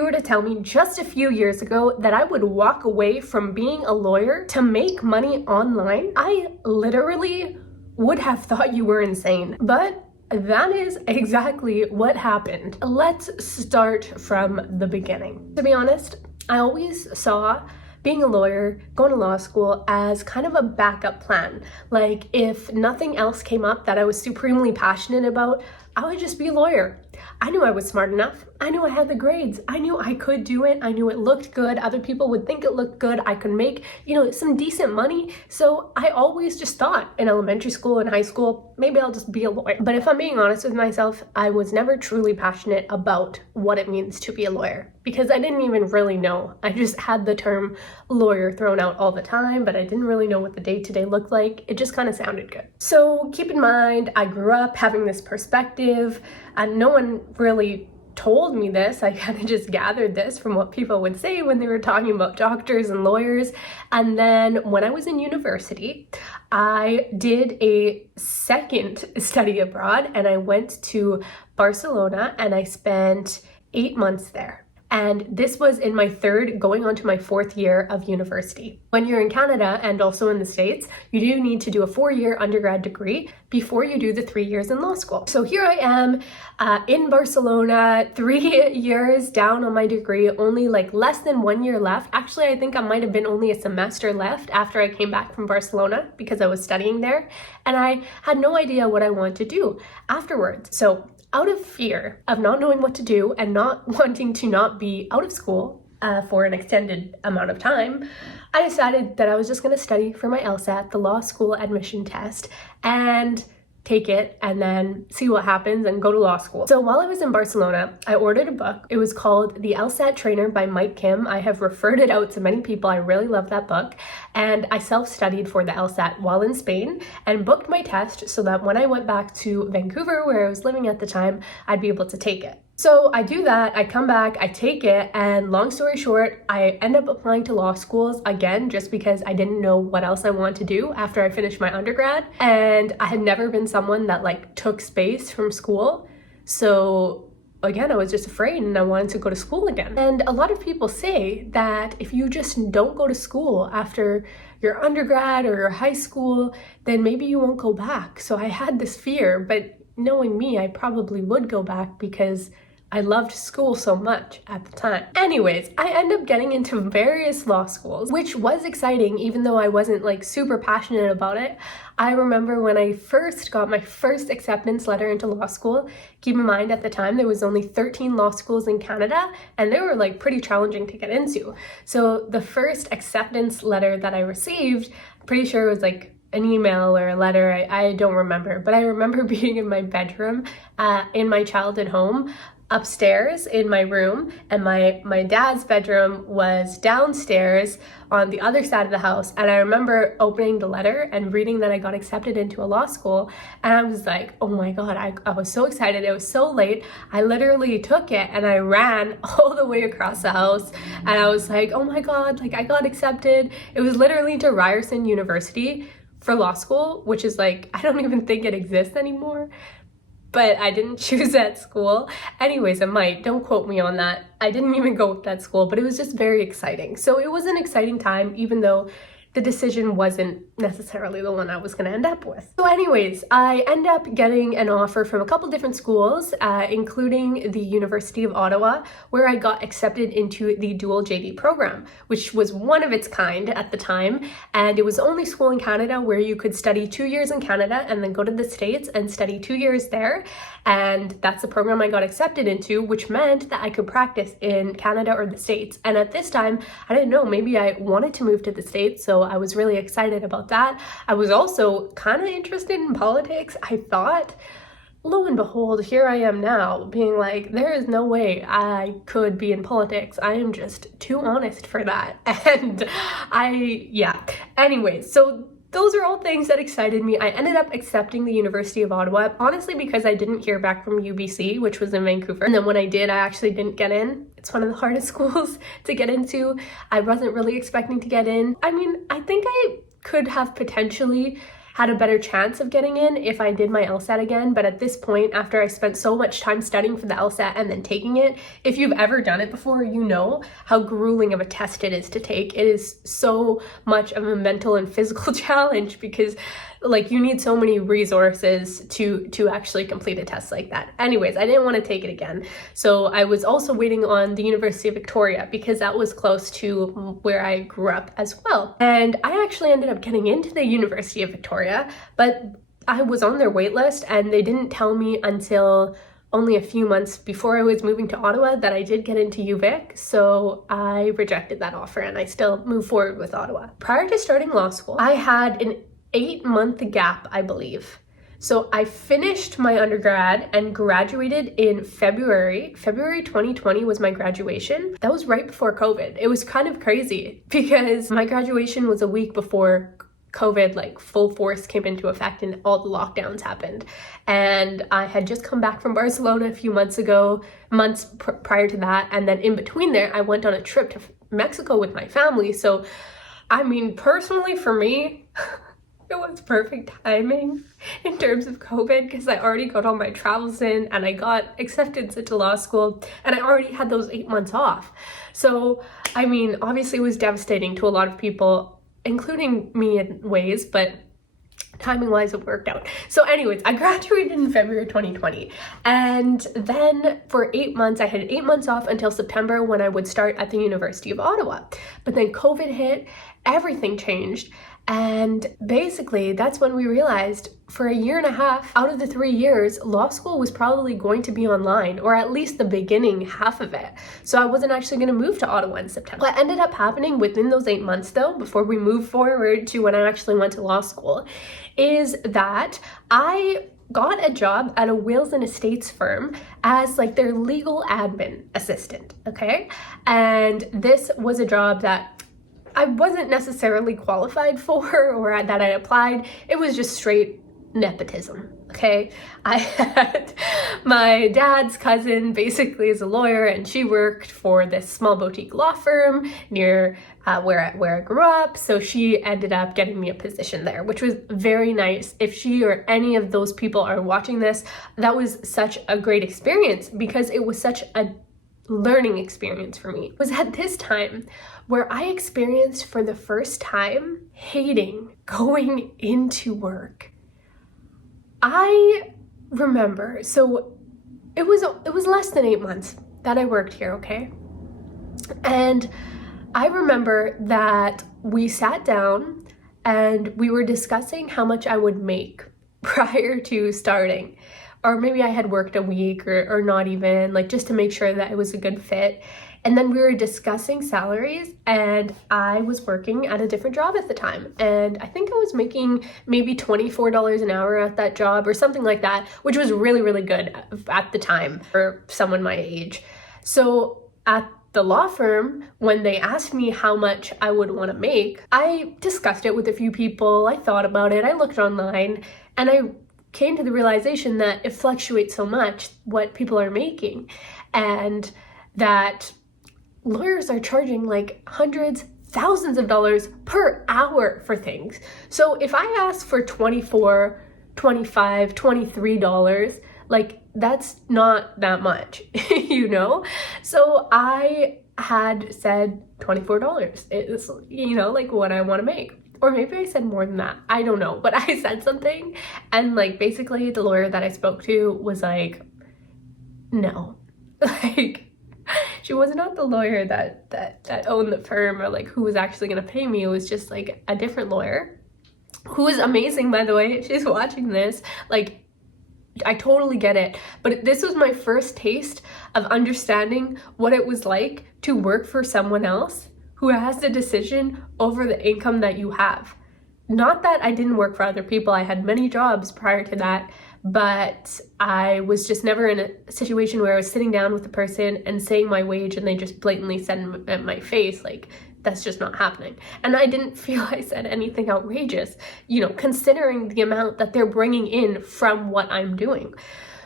you were to tell me just a few years ago that I would walk away from being a lawyer to make money online, I literally would have thought you were insane. But that is exactly what happened. Let's start from the beginning. To be honest, I always saw being a lawyer, going to law school as kind of a backup plan. Like if nothing else came up that I was supremely passionate about, I would just be a lawyer. I knew I was smart enough. I knew I had the grades. I knew I could do it. I knew it looked good. Other people would think it looked good. I could make, some decent money. So I always just thought in elementary school and high school, maybe I'll just be a lawyer. But if I'm being honest with myself, I was never truly passionate about what it means to be a lawyer because I didn't even really know. I just had the term lawyer thrown out all the time, but I didn't really know what the day-to-day looked like. It just kind of sounded good. So keep in mind, I grew up having this perspective and no one really told me this. I kind of just gathered this from what people would say when they were talking about doctors and lawyers. And then when I was in university, I did a second study abroad and I went to Barcelona and I spent 8 months there. And this was in my third, going on to my fourth year of university. When you're in Canada and also in the States, you do need to do a 4-year undergrad degree before you do the 3 years in law school. So here I am in Barcelona, 3 years down on my degree, only like less than 1 year left. Actually, I think I might have been only a semester left after I came back from Barcelona because I was studying there. And I had no idea what I wanted to do afterwards. So out of fear of not knowing what to do and not wanting to not be out of school for an extended amount of time, I decided that I was just going to study for my LSAT, the law school admission test, and take it and then see what happens and go to law school. So while I was in Barcelona, I ordered a book. It was called The LSAT Trainer by Mike Kim. I have referred it out to many people. I really love that book. And I self-studied for the LSAT while in Spain and booked my test so that when I went back to Vancouver, where I was living at the time, I'd be able to take it. So I do that, I come back, I take it, and long story short, I end up applying to law schools again just because I didn't know what else I wanted to do after I finished my undergrad. And I had never been someone that took space from school. So again, I was just afraid and I wanted to go to school again. And a lot of people say that if you just don't go to school after your undergrad or your high school, then maybe you won't go back. So I had this fear, but knowing me, I probably would go back because I loved school so much at the time. Anyways, I end up getting into various law schools, which was exciting even though I wasn't super passionate about it. I remember when I first got my first acceptance letter into law school, keep in mind at the time there was only 13 law schools in Canada and they were pretty challenging to get into. So the first acceptance letter that I received, I'm pretty sure it was an email or a letter, I don't remember, but I remember being in my bedroom in my childhood home, upstairs in my room, and my dad's bedroom was downstairs on the other side of the house. And I remember opening the letter and reading that I got accepted into a law school, and I was like, oh my god, I was so excited. It was so late. I literally took it and I ran all the way across the house, and I was like, oh my god, I got accepted. It was literally to Ryerson University for law school, which is I don't even think it exists anymore. But I didn't choose that school. Anyways, I might, don't quote me on that. I didn't even go with that school, but it was just very exciting. So it was an exciting time, even though the decision wasn't necessarily the one I was gonna end up with. So anyways, I end up getting an offer from a couple different schools, including the University of Ottawa, where I got accepted into the dual JD program, which was one of its kind at the time. And it was the only school in Canada where you could study 2 years in Canada and then go to the States and study 2 years there. And that's the program I got accepted into, which meant that I could practice in Canada or the States. And at this time, I didn't know, maybe I wanted to move to the States, so I was really excited about that. I was also kind of interested in politics. I thought, lo and behold, here I am now being there is no way I could be in politics. I am just too honest for that. And anyways, so those are all things that excited me. I ended up accepting the University of Ottawa, honestly, because I didn't hear back from UBC, which was in Vancouver. And then when I did, I actually didn't get in. It's one of the hardest schools to get into. I wasn't really expecting to get in. I mean, I think I could have potentially had a better chance of getting in if I did my LSAT again. But at this point, after I spent so much time studying for the LSAT and then taking it, if you've ever done it before, you know how grueling of a test it is to take. It is so much of a mental and physical challenge because like you need so many resources to actually complete a test like that. Anyways, I didn't want to take it again. So I was also waiting on the University of Victoria because that was close to where I grew up as well. And I actually ended up getting into the University of Victoria, but I was on their wait list and they didn't tell me until only a few months before I was moving to Ottawa that I did get into UVic, so I rejected that offer and I still moved forward with Ottawa. Prior to starting law school, I had an 8-month gap, I believe. So I finished my undergrad and graduated in February. February 2020 was my graduation. That was right before COVID. It was kind of crazy because my graduation was a week before COVID, like full force came into effect and all the lockdowns happened. And I had just come back from Barcelona a few months ago, prior to that. And then in between there, I went on a trip to Mexico with my family. So, I mean, personally for me, it was perfect timing in terms of COVID because I already got all my travels in and I got acceptance into law school and I already had those 8 months off. So, I mean, obviously it was devastating to a lot of people, including me in ways, but timing wise it worked out. So anyways, I graduated in February 2020 and then for 8 months, I had 8 months off until September when I would start at the University of Ottawa. But then COVID hit, everything changed. And basically, that's when we realized for a year and a half out of the 3 years, law school was probably going to be online, or at least the beginning half of it. So I wasn't actually going to move to Ottawa in September. What ended up happening within those 8 months, though, before we moved forward to when I actually went to law school, is that I got a job at a wills and estates firm as like their legal admin assistant, okay? And this was a job that I wasn't necessarily qualified for or that I applied. It was just straight nepotism, okay? I had my dad's cousin basically is a lawyer and she worked for this small boutique law firm near where I grew up. So she ended up getting me a position there, which was very nice. If she or any of those people are watching this, that was such a great experience because it was such a learning experience for me. It was at this time where I experienced for the first time hating going into work. I remember, so it was less than 8 months that I worked here, okay? And I remember that we sat down and we were discussing how much I would make prior to starting. Or maybe I had worked a week or not even, like just to make sure that it was a good fit. And then we were discussing salaries and I was working at a different job at the time. And I think I was making maybe $24 an hour at that job or something like that, which was really, really good at the time for someone my age. So at the law firm, when they asked me how much I would want to make, I discussed it with a few people. I thought about it. I looked online and I came to the realization that it fluctuates so much what people are making and that lawyers are charging like hundreds, thousands of dollars per hour for things. So if I ask for $24, $25, $23, like that's not that much, you know? So I had said $24. It's, you know, like what I want to make. Or maybe I said more than that. I don't know. But I said something and like basically the lawyer that I spoke to was like, no. Like she was not the lawyer that owned the firm or like who was actually going to pay me. It was just like a different lawyer who is amazing, by the way. If she's watching this, like I totally get it. But this was my first taste of understanding what it was like to work for someone else who has the decision over the income that you have. Not that I didn't work for other people. I had many jobs prior to that, but I was just never in a situation where I was sitting down with a person and saying my wage and they just blatantly said in my face, like, that's just not happening. And I didn't feel I said anything outrageous, you know, considering the amount that they're bringing in from what I'm doing.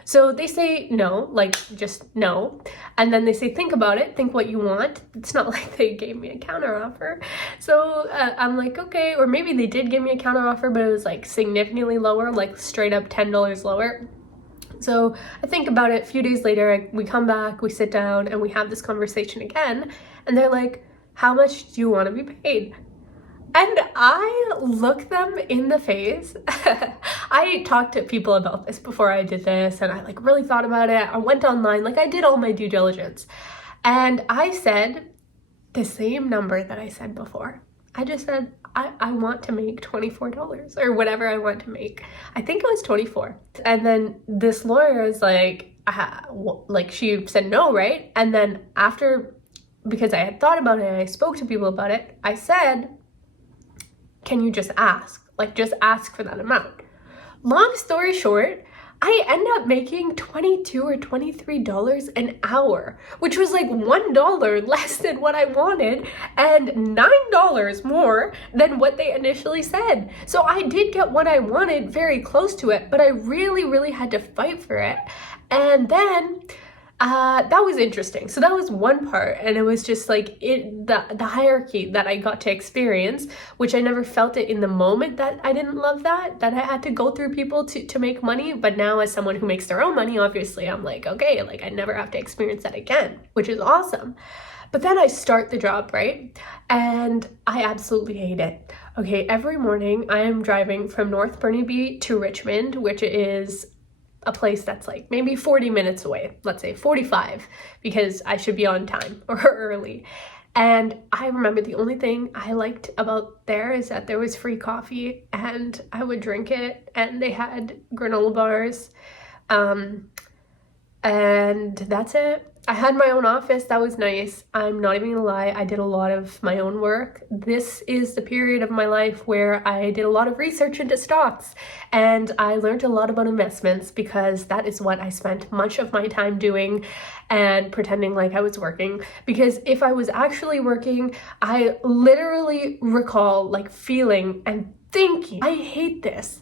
So they say no, like just no. And then they say, think about it, think what you want. It's not like they gave me a counter offer. So I'm like, okay, or maybe they did give me a counter offer, but it was like significantly lower, like straight up $10 lower. So I think about it. A few days later, we come back, we sit down, and we have this conversation again. And they're like, how much do you want to be paid? And I look them in the face. I talked to people about this before I did this, and I like really thought about it. I went online, like I did all my due diligence. And I said the same number that I said before. I just said, I want to make $24 or whatever I want to make. I think it was 24. And then this lawyer is like she said no, right? And then after, because I had thought about it and I spoke to people about it, I said, can you just ask? Like, just ask for that amount. Long story short, I end up making $22 or $23 an hour, which was like $1 less than what I wanted and $9 more than what they initially said. So I did get what I wanted, very close to it, but I really, really had to fight for it. And then that was interesting. So that was one part, and it was just like the hierarchy that I got to experience, which I never felt it in the moment that I didn't love that I had to go through people to make money. But now as someone who makes their own money, obviously I'm like, okay, like I never have to experience that again, which is awesome. But then I start the job, right? And I absolutely hate it. Okay, every morning I am driving from North Burnaby to Richmond, which is a place that's like maybe 40 minutes away, let's say 45, because I should be on time or early. And I remember the only thing I liked about there is that there was free coffee and I would drink it, and they had granola bars. And that's it. I had my own office. That was nice. I'm not even gonna lie, I did a lot of my own work. This is the period of my life where I did a lot of research into stocks, and I learned a lot about investments because that is what I spent much of my time doing and pretending like I was working. Because if I was actually working, I literally recall like feeling and thinking, I hate this.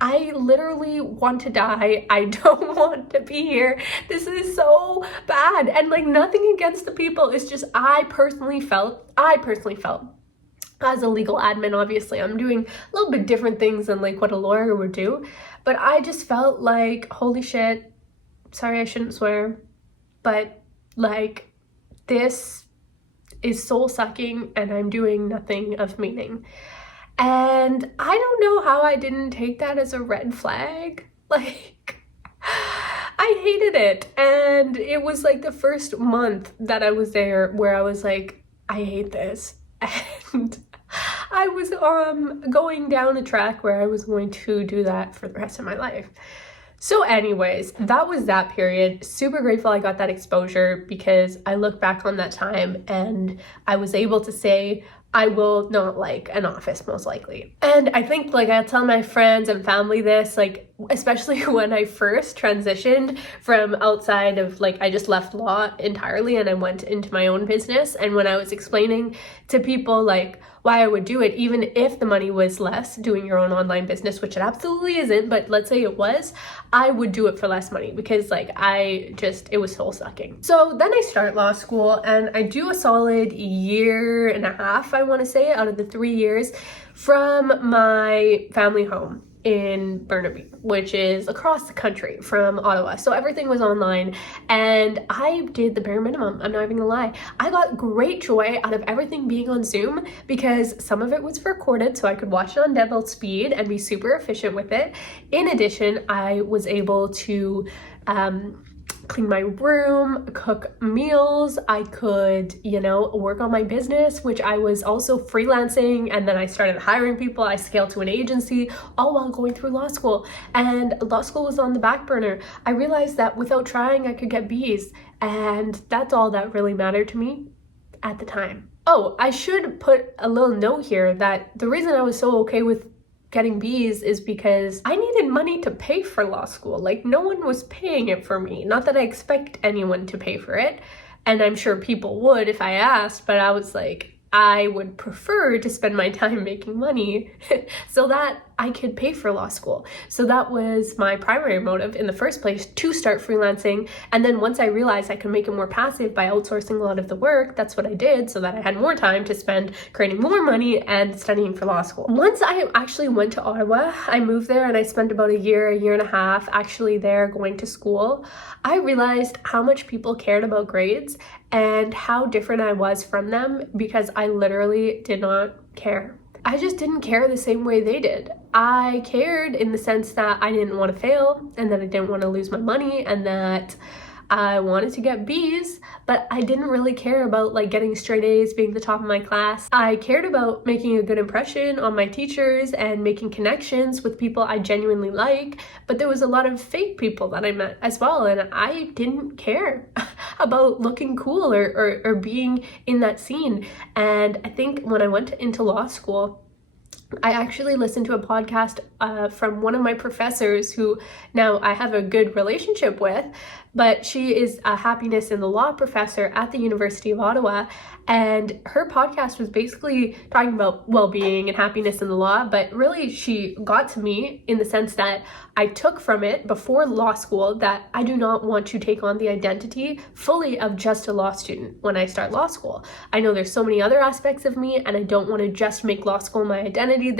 I literally want to die. I don't want to be here. This is so bad. And like nothing against the people. It's just I personally felt as a legal admin, obviously I'm doing a little bit different things than like what a lawyer would do. But I just felt like, holy shit, sorry, I shouldn't swear, but like this is soul sucking and I'm doing nothing of meaning. And I don't know how I didn't take that as a red flag. Like, I hated it. And it was like the first month that I was there where I was like, I hate this. And I was going down a track where I was going to do that for the rest of my life. So anyways, that was that period. Super grateful I got that exposure because I look back on that time and I was able to say, I will not like an office most likely. And I think like I tell my friends and family this, like especially when I first transitioned from outside of like I just left law entirely and I went into my own business. And when I was explaining to people like why I would do it, even if the money was less doing your own online business, which it absolutely isn't, but let's say it was, I would do it for less money because like it was soul sucking. So then I start law school and I do a solid year and a half, I want to say, out of the 3 years from my family home in Burnaby, which is across the country from Ottawa. So everything was online and I did the bare minimum. I'm not even gonna lie. I got great joy out of everything being on Zoom because some of it was recorded so I could watch it on double speed and be super efficient with it. In addition, I was able to clean my room, cook meals. I could, work on my business, which I was also freelancing. And then I started hiring people. I scaled to an agency all while going through law school. And law school was on the back burner. I realized that without trying, I could get B's. And that's all that really mattered to me at the time. Oh, I should put a little note here that the reason I was so okay with getting B's is because I needed money to pay for law school. Like no one was paying it for me. Not that I expect anyone to pay for it. And I'm sure people would if I asked, but I was like, I would prefer to spend my time making money so that I could pay for law school. So that was my primary motive in the first place, to start freelancing. And then once I realized I could make it more passive by outsourcing a lot of the work, that's what I did, so that I had more time to spend creating more money and studying for law school. Once I actually went to Ottawa, I moved there and I spent about a year and a half actually there going to school. I realized how much people cared about grades and how different I was from them, because I literally did not care. I just didn't care the same way they did. I cared in the sense that I didn't want to fail, and that I didn't want to lose my money, and that I wanted to get B's, but I didn't really care about like getting straight A's, being the top of my class. I cared about making a good impression on my teachers and making connections with people I genuinely like, but there was a lot of fake people that I met as well, and I didn't care about looking cool or being in that scene. And I think when I went into law school, I actually listened to a podcast from one of my professors who now I have a good relationship with, but she is a happiness in the law professor at the University of Ottawa, and her podcast was basically talking about well-being and happiness in the law, but really she got to me in the sense that I took from it before law school that I do not want to take on the identity fully of just a law student when I start law school. I know there's so many other aspects of me, and I don't want to just make law school my identity.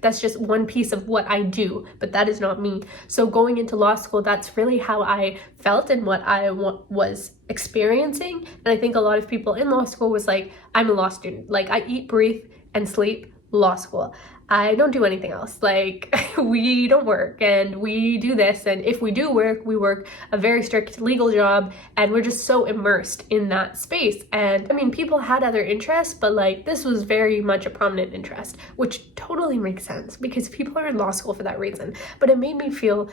That's just one piece of what I do, but that is not me. So going into law school, that's really how I felt and what I was experiencing. And I think a lot of people in law school was like, I'm a law student. Like, I eat, breathe, and sleep law school. I don't do anything else. Like, we don't work, and we do this, and if we do work, we work a very strict legal job, and we're just so immersed in that space. And I mean, people had other interests, but like, this was very much a prominent interest, which totally makes sense because people are in law school for that reason. But it made me feel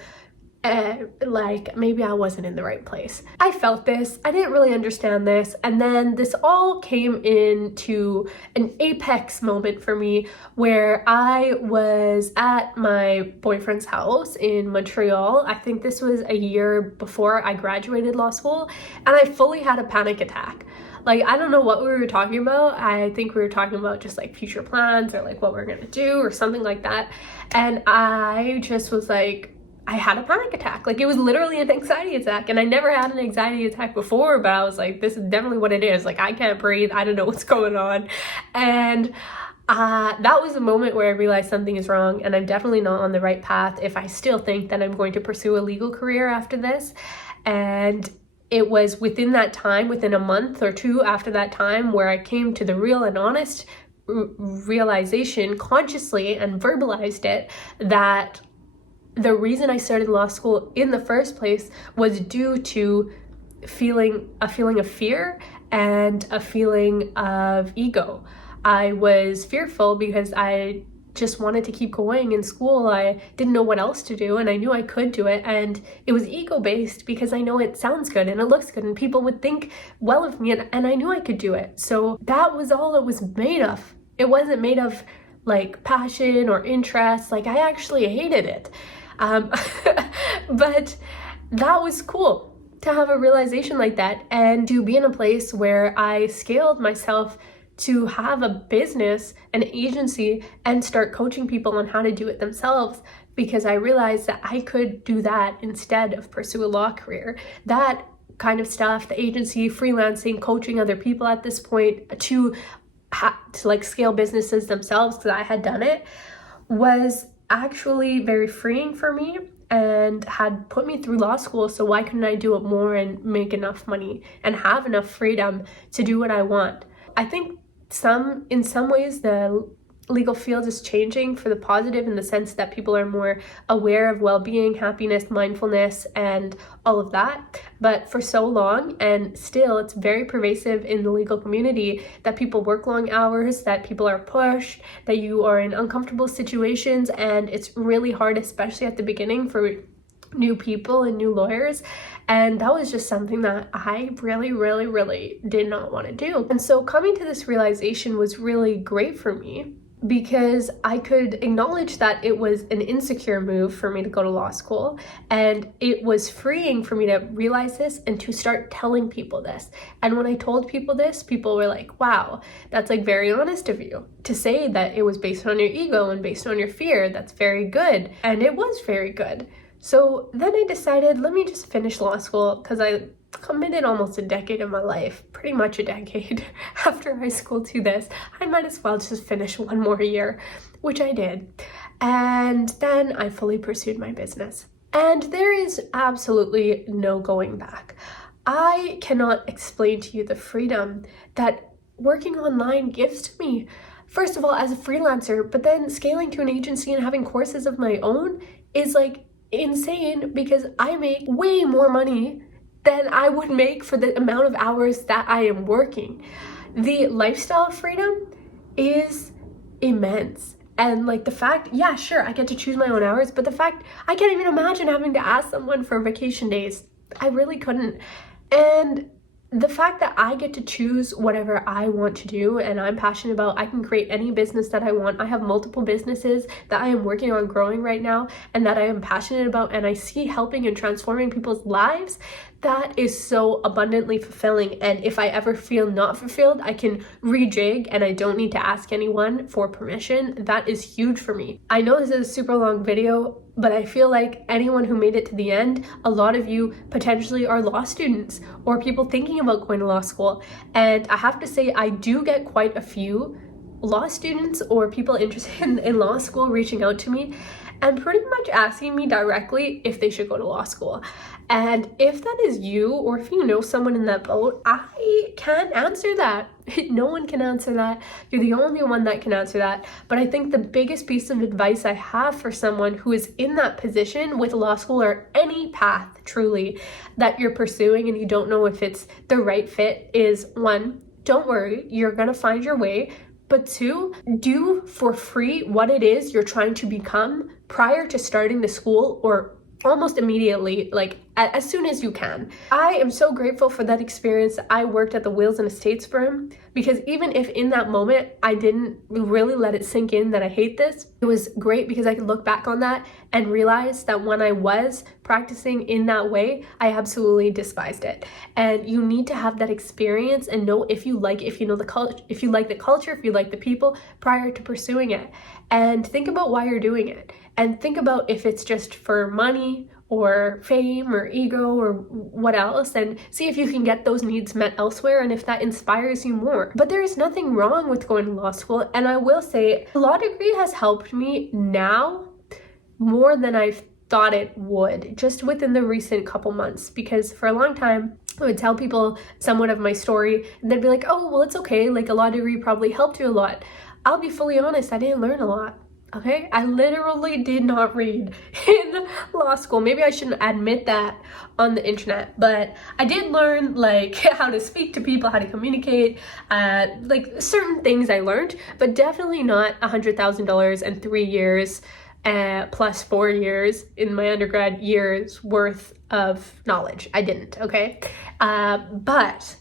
like maybe I wasn't in the right place. I felt this, I didn't really understand this, and then this all came into an apex moment for me where I was at my boyfriend's house in Montreal. I think this was a year before I graduated law school, and I fully had a panic attack. Like, I don't know what we were talking about. I think we were talking about just like future plans or like what we're gonna do or something like that, and I just was like, I had a panic attack. Like, it was literally an anxiety attack, and I never had an anxiety attack before, but I was like, this is definitely what it is. Like, I can't breathe. I don't know what's going on. And that was a moment where I realized something is wrong, and I'm definitely not on the right path if I still think that I'm going to pursue a legal career after this. And it was within that time, within a month or two after that time, where I came to the real and honest realization consciously and verbalized it, that the reason I started law school in the first place was due to a feeling of fear and a feeling of ego. I was fearful because I just wanted to keep going in school. I didn't know what else to do, and I knew I could do it, and it was ego-based because I know it sounds good and it looks good and people would think well of me, and I knew I could do it. So that was all it was made of. It wasn't made of like passion or interest. Like, I actually hated it. But that was cool to have a realization like that, and to be in a place where I scaled myself to have a business, an agency, and start coaching people on how to do it themselves, because I realized that I could do that instead of pursue a law career. That kind of stuff, the agency, freelancing, coaching other people at this point to like scale businesses themselves, because I had done it, was actually very freeing for me and had put me through law school. So why couldn't I do it more and make enough money and have enough freedom to do what I want? I think in some ways the legal field is changing for the positive, in the sense that people are more aware of well-being, happiness, mindfulness, and all of that. But for so long, and still, it's very pervasive in the legal community, that people work long hours, that people are pushed, that you are in uncomfortable situations, and it's really hard, especially at the beginning, for new people and new lawyers. And that was just something that I really did not want to do. And so coming to this realization was really great for me. because I could acknowledge that it was an insecure move for me to go to law school, and it was freeing for me to realize this and to start telling people this. And when I told people this, people were like, wow, that's like very honest of you to say that it was based on your ego and based on your fear. That's very good. And it was very good. So then I decided, let me just finish law school, because I committed almost a decade of my life, pretty much a decade after high school to this. I might as well just finish one more year, which I did. And then I fully pursued my business. And there is absolutely no going back. I cannot explain to you the freedom that working online gives to me. First of all, as a freelancer, but then scaling to an agency and having courses of my own is like insane, because I make way more money than I would make for the amount of hours that I am working. The lifestyle freedom is immense. And like the fact, yeah, sure, I get to choose my own hours, but the fact, I can't even imagine having to ask someone for vacation days. I really couldn't. And the fact that I get to choose whatever I want to do and I'm passionate about, I can create any business that I want. I have multiple businesses that I am working on growing right now and that I am passionate about, and I see helping and transforming people's lives. That is so abundantly fulfilling. And if I ever feel not fulfilled, I can rejig and I don't need to ask anyone for permission. That is huge for me. I know this is a super long video, but I feel like anyone who made it to the end, a lot of you potentially are law students or people thinking about going to law school. And I have to say, I do get quite a few law students or people interested in law school reaching out to me and pretty much asking me directly if they should go to law school. And if that is you, or if you know someone in that boat, I can't answer that. No one can answer that. You're the only one that can answer that. But I think the biggest piece of advice I have for someone who is in that position with law school or any path truly that you're pursuing and you don't know if it's the right fit is, one, don't worry, you're gonna find your way. But two, do for free what it is you're trying to become prior to starting the school, or almost immediately, like as soon as you can. I am so grateful for that experience. I worked at the wills and estates firm, because even if in that moment I didn't really let it sink in that I hate this, it was great because I could look back on that and realize that when I was practicing in that way, I absolutely despised it. And you need to have that experience and know if you like it, if you know the culture, if you like the culture, if you like the people prior to pursuing it. And think about why you're doing it. And think about if it's just for money or fame or ego or what else, and see if you can get those needs met elsewhere and if that inspires you more. But there is nothing wrong with going to law school. And I will say, a law degree has helped me now more than I've thought it would, just within the recent couple months. Because for a long time, I would tell people somewhat of my story and they'd be like, oh, well, it's okay. Like a law degree probably helped you a lot. I'll be fully honest, I didn't learn a lot. Okay, I literally did not read in law school. Maybe I shouldn't admit that on the internet, but I did learn like how to speak to people, how to communicate, like certain things I learned, but definitely not $100,000 and 3 years plus 4 years in my undergrad years worth of knowledge. I didn't, okay? But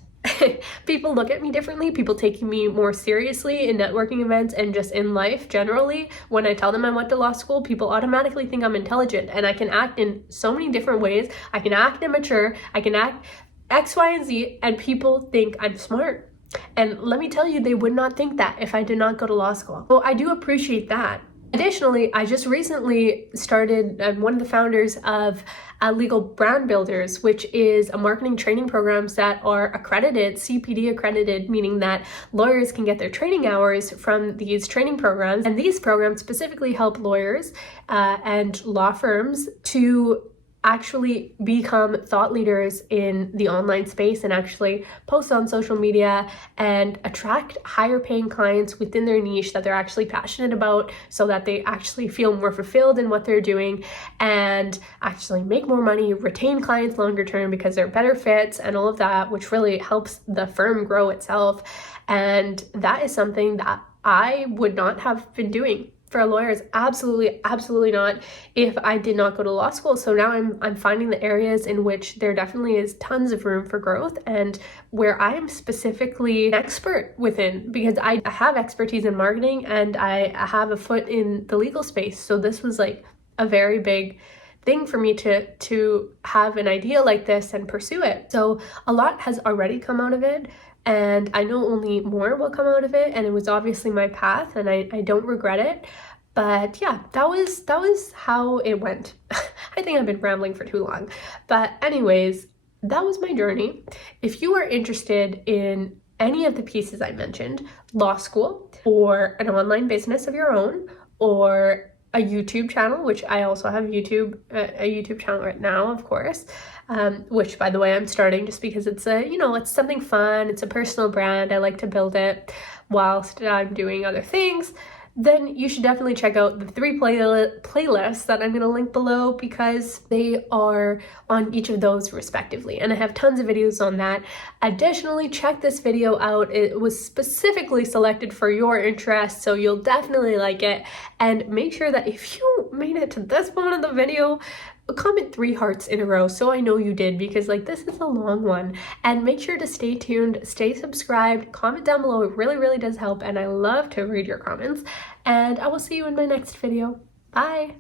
people look at me differently. People taking me more seriously in networking events and just in life generally. When I tell them I went to law school, people automatically think I'm intelligent, and I can act in so many different ways. I can act immature, I can act X, Y, and Z, and people think I'm smart. And let me tell you, they would not think that if I did not go to law school. Well, I do appreciate that. Additionally, I just recently started, I'm one of the founders of Legal Brand Builders, which is a marketing training programs that are accredited, CPD accredited, meaning that lawyers can get their training hours from these training programs. And these programs specifically help lawyers and law firms to actually become thought leaders in the online space and actually post on social media and attract higher paying clients within their niche that they're actually passionate about, so that they actually feel more fulfilled in what they're doing and actually make more money, retain clients longer term because they're better fits and all of that, which really helps the firm grow itself. And that is something that I would not have been doing for a lawyer is absolutely not if I did not go to law school. So now I'm finding the areas in which there definitely is tons of room for growth and where I am specifically an expert within, because I have expertise in marketing and I have a foot in the legal space. So this was like a very big thing for me to have an idea like this and pursue it. So a lot has already come out of it, and I know only more will come out of it, and it was obviously my path and I don't regret it. But yeah, that was how it went. I think I've been rambling for too long. But anyways, that was my journey. If you are interested in any of the pieces I mentioned, law school or an online business of your own, or a YouTube channel, which I also have a YouTube channel right now, of course, which by the way, I'm starting just because it's it's something fun. It's a personal brand. I like to build it whilst I'm doing other things. Then you should definitely check out the 3 playlists that I'm going to link below, because they are on each of those respectively. And I have tons of videos on that. Additionally, check this video out. It was specifically selected for your interest, so you'll definitely like it. And make sure that if you made it to this point of the video, comment 3 hearts in a row so I know you did, because like this is a long one. And make sure to stay tuned, stay subscribed, comment down below. It really does help, and I love to read your comments. And I will see you in my next video. Bye.